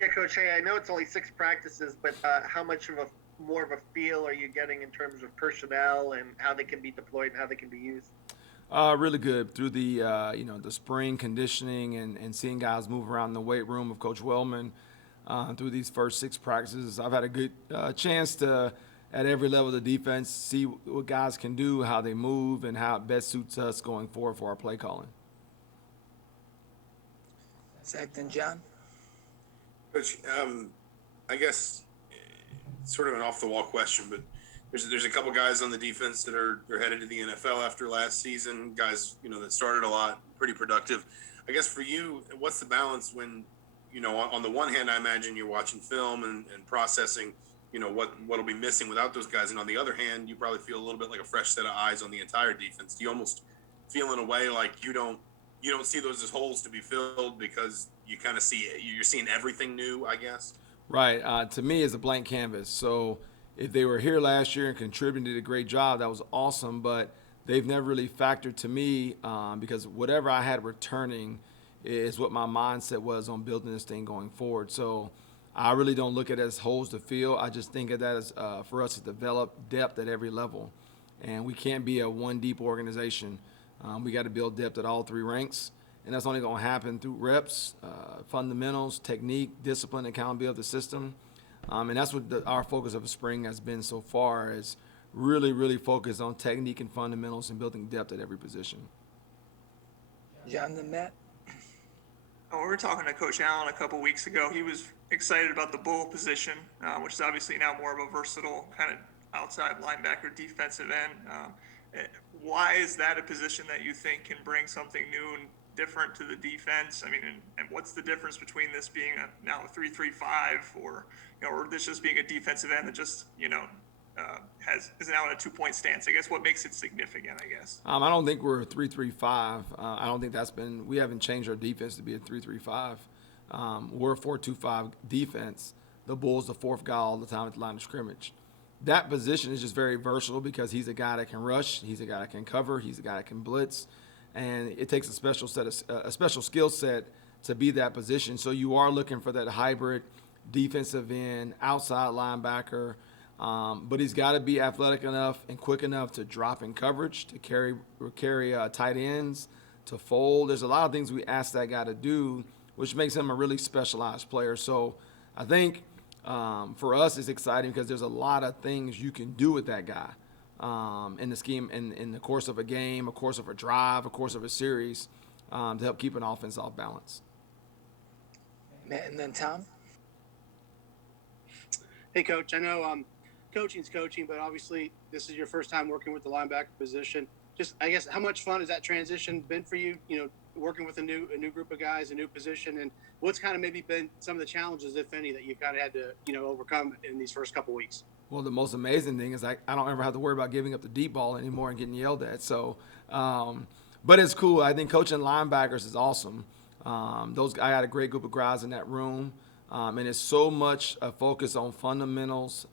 Yeah, Coach. Hey, I know it's only 6 practices, but how much of a more of a feel are you getting in terms of personnel and how they can be deployed and how they can be used? Really good through the the spring conditioning and seeing guys move around in the weight room of Coach Wellman through these first 6 practices. I've had a good chance to at every level of the defense see what guys can do, how they move, and how it best suits us going forward for our play calling. Zach, then John. Coach, I guess sort of an off the wall question, but there's a couple guys on the defense that are headed to the NFL after last season. Guys, that started a lot, pretty productive. I guess for you, what's the balance when on the one hand, I imagine you're watching film and processing, what'll be missing without those guys, and on the other hand, you probably feel a little bit like a fresh set of eyes on the entire defense. Do you almost feel in a way like you don't see those as holes to be filled because you kind of you're seeing everything new, I guess? Right. To me, it's a blank canvas. So if they were here last year and contributed a great job, that was awesome. But they've never really factored to me because whatever I had returning is what my mindset was on building this thing going forward. So I really don't look at it as holes to fill. I just think of that as for us to develop depth at every level. And we can't be a one deep organization. We got to build depth at all three ranks. And that's only going to happen through reps, fundamentals, technique, discipline, accountability of the system. And that's what our focus of the spring has been so far is really, really focused on technique and fundamentals and building depth at every position. John, then Matt. Oh, we were talking to Coach Allen a couple weeks ago. He was excited about the bull position, which is obviously now more of a versatile kind of outside linebacker defensive end. Why is that a position that you think can bring something new and different to the defense? I mean, and what's the difference between this being now a 3-3-5 or this just being a defensive end that just is now in a 2-point stance? I guess what makes it significant, I guess. I don't think we're a 3-3-5. I don't think we haven't changed our defense to be a 3-3-5. We're a 4-2-5 defense. The Bull's the fourth guy all the time at the line of scrimmage. That position is just very versatile because he's a guy that can rush, he's a guy that can cover, he's a guy that can blitz, and it takes a special skill set to be that position. So you are looking for that hybrid defensive end, outside linebacker, but he's got to be athletic enough and quick enough to drop in coverage, to carry tight ends, to fold. There's a lot of things we ask that guy to do, which makes him a really specialized player. So I think for us, it's exciting because there's a lot of things you can do with that guy in the scheme, in the course of a game, a course of a drive, a course of a series, to help keep an offense off balance. Matt, and then Tom. Hey, Coach. I know coaching's coaching, but obviously this is your first time working with the linebacker position. Just, I guess, how much fun has that transition been for you? Working with a new group of guys, a new position, and what's kind of maybe been some of the challenges, if any, that you kind of had to overcome in these first couple weeks? Well, the most amazing thing is I don't ever have to worry about giving up the deep ball anymore and getting yelled at. So, but it's cool. I think coaching linebackers is awesome. I got a great group of guys in that room, and it's so much a focus on fundamentals,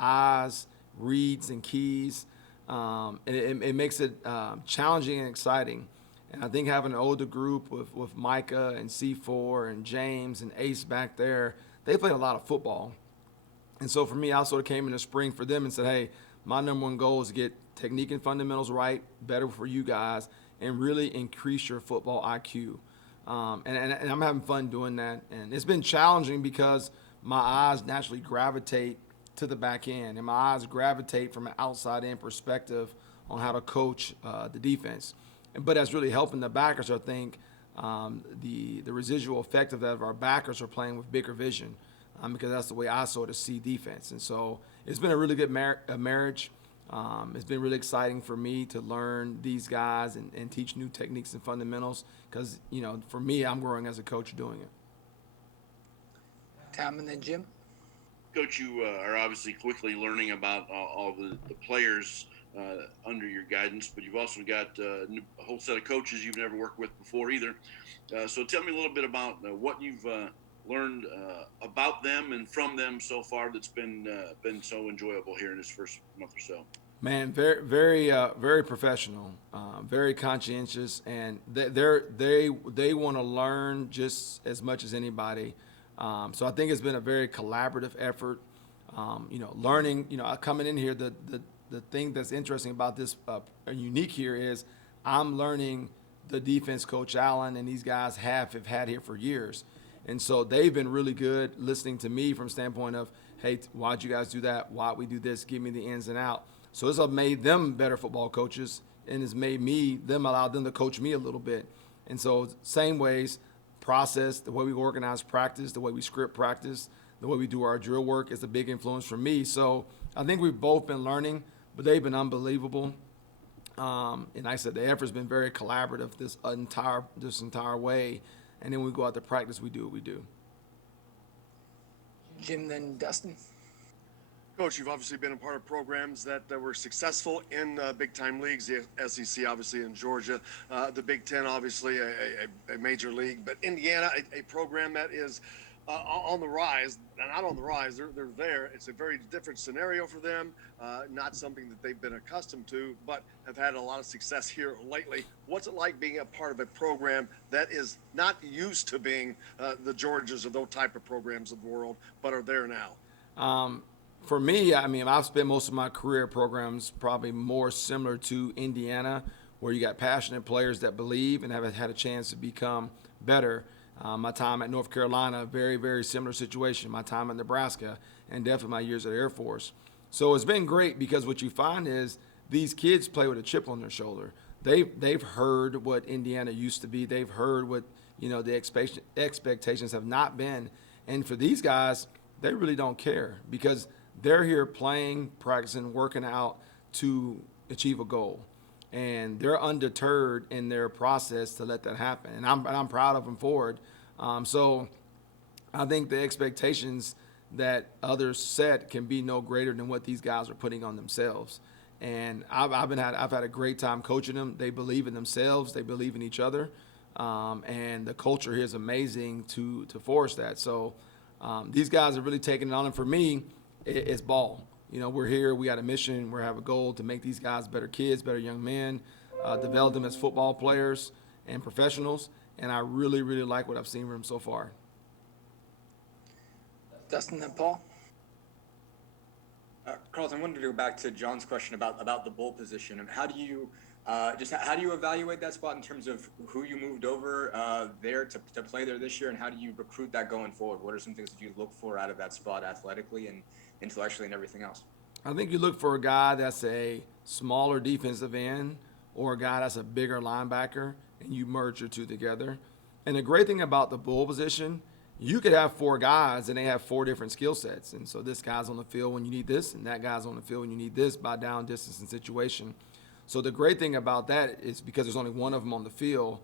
eyes, reads, and keys. And it makes it challenging and exciting. And I think having an older group with Micah and C4 and James and Ace back there, they played a lot of football. And so for me, I sort of came in the spring for them and said, hey, my number one goal is to get technique and fundamentals right, better for you guys, and really increase your football IQ. And I'm having fun doing that. And it's been challenging because my eyes naturally gravitate to the back end, and my eyes gravitate from an outside-in perspective on how to coach the defense. But that's really helping the backers, I think. The residual effect of that of our backers are playing with bigger vision because that's the way I sort of see defense. And so it's been a really good marriage. It's been really exciting for me to learn these guys and teach new techniques and fundamentals because, for me, I'm growing as a coach doing it. Tom, and then Jim. Coach, you are obviously quickly learning about all the players under your guidance, but you've also got a whole set of coaches you've never worked with before either. So tell me a little bit about what you've learned about them and from them so far that's been so enjoyable here in this first month or so. Man, very, very, very professional, very conscientious, and they want to learn just as much as anybody. So I think it's been a very collaborative effort. Learning, coming in here, the thing that's interesting about this unique here is I'm learning the defense Coach Allen and these guys have had here for years. And so they've been really good listening to me from standpoint of, hey, why'd you guys do that? Why'd we do this? Give me the ins and out. So it's made them better football coaches and it's made allowed them to coach me a little bit. And so same ways, process, the way we organize practice, the way we script practice, the way we do our drill work is a big influence for me. So I think we've both been learning, but they've been unbelievable. And like I said, the effort's been very collaborative this entire way. And then when we go out to practice, we do what we do. Jim, then Dustin. Coach, you've obviously been a part of programs that were successful in big-time leagues, the SEC obviously in Georgia, the Big Ten obviously a major league, but Indiana, a program that is on the rise, not on the rise, they're there. It's a very different scenario for them, not something that they've been accustomed to, but have had a lot of success here lately. What's it like being a part of a program that is not used to being the Georgias or those type of programs of the world, but are there now? For me, I've spent most of my career programs probably more similar to Indiana, where you got passionate players that believe and have had a chance to become better. My time at North Carolina, very, very similar situation. My time at Nebraska, and definitely my years at Air Force. So it's been great because what you find is these kids play with a chip on their shoulder. They've heard what Indiana used to be. They've heard what the expectations have not been. And for these guys, they really don't care because they're here playing, practicing, working out to achieve a goal. And they're undeterred in their process to let that happen. And I'm proud of them for it. So I think the expectations that others set can be no greater than what these guys are putting on themselves. And I've had a great time coaching them. They believe in themselves. They believe in each other. And the culture here is amazing to force that. So these guys are really taking it on. And for me, it's ball. We're here. We got a mission. We have a goal to make these guys better kids, better young men, develop them as football players and professionals. And I really, really like what I've seen from them so far. Dustin and Paul. Carlton, I wanted to go back to John's question about the bowl position and how do you evaluate that spot in terms of who you moved over there to play there this year, and how do you recruit that going forward? What are some things that you look for out of that spot athletically and intellectually and everything else? I think you look for a guy that's a smaller defensive end or a guy that's a bigger linebacker, and you merge your two together. And the great thing about the bull position, you could have four guys and they have four different skill sets. And so this guy's on the field when you need this, and that guy's on the field when you need this by down, distance, and situation. So the great thing about that is because there's only one of them on the field,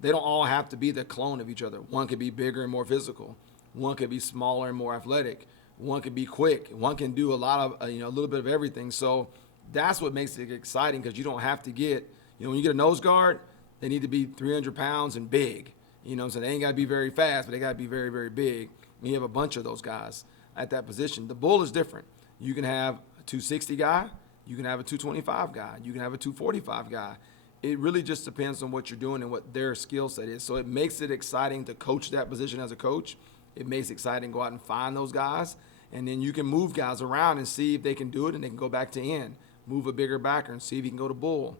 they don't all have to be the clone of each other. One could be bigger and more physical. One could be smaller and more athletic. One could be quick. One can do a little bit of everything. So that's what makes it exciting because you don't have to get, when you get a nose guard, they need to be 300 pounds and big. So they ain't got to be very fast, but they got to be very, very big. And you have a bunch of those guys at that position. The bull is different. You can have a 260 guy. You can have a 225 guy. You can have a 245 guy. It really just depends on what you're doing and what their skill set is. So it makes it exciting to coach that position as a coach. It makes it exciting to go out and find those guys. And then you can move guys around and see if they can do it, and they can go back to end. Move a bigger backer and see if he can go to bull.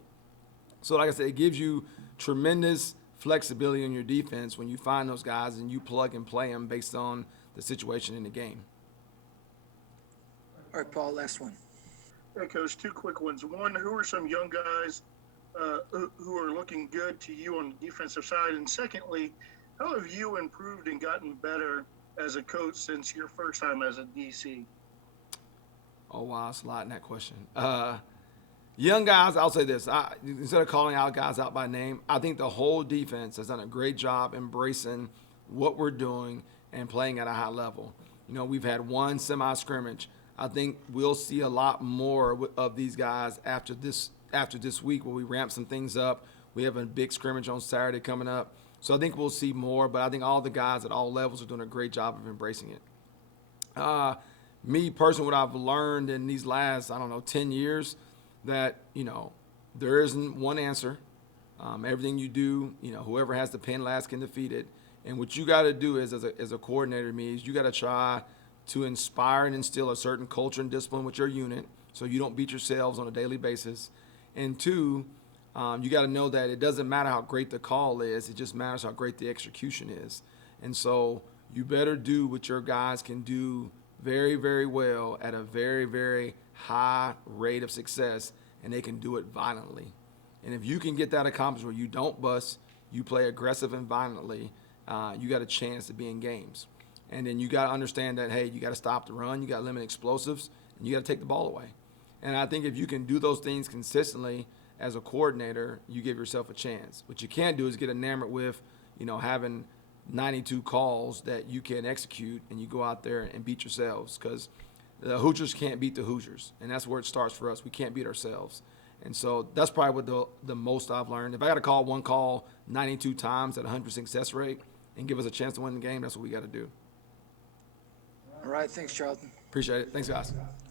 So like I said, it gives you tremendous flexibility in your defense when you find those guys and you plug and play them based on the situation in the game. All right, Paul, last one. Hey, Coach, two quick ones. One, who are some young guys who are looking good to you on the defensive side? And secondly, how have you improved and gotten better as a coach since your first time as a DC? Oh, wow, that's a lot in that question. Young guys, I'll say this. Instead of calling out guys out by name, I think the whole defense has done a great job embracing what we're doing and playing at a high level. We've had one semi-scrimmage. I think we'll see a lot more of these guys after this week where we ramp some things up. We have a big scrimmage on Saturday coming up. So I think we'll see more, but I think all the guys at all levels are doing a great job of embracing it. Me personally, what I've learned in these last, 10 years, that, there isn't one answer. Everything you do, whoever has the pen last can defeat it. And what you got to do is, as a coordinator, is you got to try to inspire and instill a certain culture and discipline with your unit so you don't beat yourselves on a daily basis. And two, you got to know that it doesn't matter how great the call is. It just matters how great the execution is. And so you better do what your guys can do very, very well at a very, very high rate of success, and they can do it violently. And if you can get that accomplished where you don't bust, you play aggressive and violently, you got a chance to be in games. And then you got to understand that, hey, you got to stop the run, you got to limit explosives, and you got to take the ball away. And I think if you can do those things consistently as a coordinator, you give yourself a chance. What you can't do is get enamored with, having 92 calls that you can execute, and you go out there and beat yourselves, because the Hoosiers can't beat the Hoosiers, and that's where it starts for us. We can't beat ourselves. And so that's probably what the most I've learned. If I got to call one call 92 times at 100% success rate and give us a chance to win the game, that's what we got to do. All right. Thanks, Charlton. Appreciate it. Thanks, guys.